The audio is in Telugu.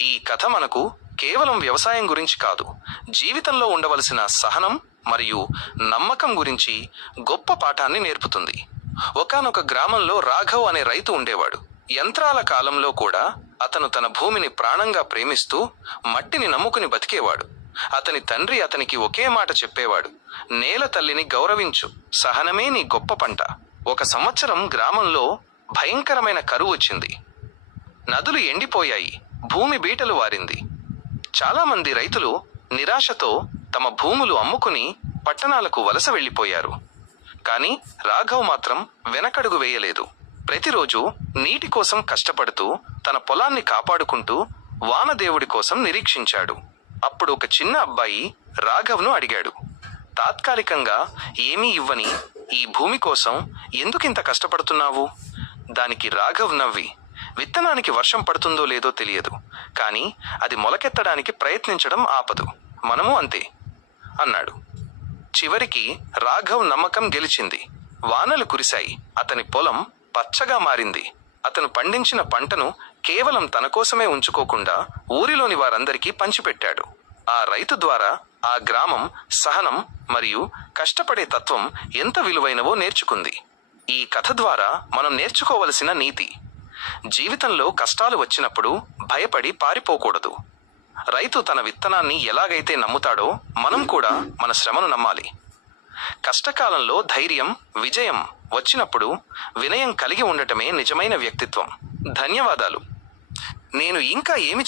ఈ కథ మనకు కేవలం వ్యవసాయం గురించి కాదు, జీవితంలో ఉండవలసిన సహనం మరియు నమ్మకం గురించి గొప్ప పాఠాన్ని నేర్పుతుంది. ఒకానొక గ్రామంలో రాఘవ్ అనే రైతు ఉండేవాడు. యంత్రాల కాలంలో కూడా అతను తన భూమిని ప్రాణంగా ప్రేమిస్తూ మట్టిని నమ్ముకుని బతికేవాడు. అతని తండ్రి అతనికి ఒకే మాట చెప్పేవాడు: నేల తల్లిని గౌరవించు, సహనమే నీ గొప్ప పంట. ఒక సంవత్సరం గ్రామంలో భయంకరమైన కరువు వచ్చింది. నదులు ఎండిపోయాయి, భూమి బీటలు వారింది. చాలామంది రైతులు నిరాశతో తమ భూములు అమ్ముకుని పట్టణాలకు వలస వెళ్లిపోయారు. కానీ రాఘవ్ మాత్రం వెనకడుగు వేయలేదు. ప్రతిరోజు నీటి కోసం కష్టపడుతూ తన పొలాన్ని కాపాడుకుంటూ వానదేవుడి కోసం నిరీక్షించాడు. అప్పుడు ఒక చిన్న అబ్బాయి రాఘవ్ను అడిగాడు: తాత్కాలికంగా ఏమీ ఇవ్వని ఈ భూమి కోసం ఎందుకింత కష్టపడుతున్నావు? దానికి రాఘవ్ నవ్వి: విత్తనానికి వర్షం పడుతుందో లేదో తెలియదు, కానీ అది మొలకెత్తడానికి ప్రయత్నించడం ఆపదు. మనము అంతే అన్నాడు. చివరికి రాఘవ్ నమ్మకం గెలిచింది. వానలు కురిశాయి, అతని పొలం పచ్చగా మారింది. అతను పండించిన పంటను కేవలం తన కోసమే ఉంచుకోకుండా ఊరిలోని వారందరికీ పంచిపెట్టాడు. ఆ రైతు ద్వారా ఆ గ్రామం సహనం మరియు కష్టపడే తత్వం ఎంత విలువైనవో నేర్చుకుంది. ఈ కథ ద్వారా మనం నేర్చుకోవలసిన నీతి: జీవితంలో కష్టాలు వచ్చినప్పుడు భయపడి పారిపోకూడదు. రైతు తన విత్తనాన్ని ఎలాగైతే నమ్ముతాడో మనం కూడా మన శ్రమను నమ్మాలి. కష్టకాలంలో ధైర్యం, విజయం వచ్చినప్పుడు వినయం కలిగి ఉండటమే నిజమైన వ్యక్తిత్వం. ధన్యవాదాలు. నేను ఇంకా ఏమి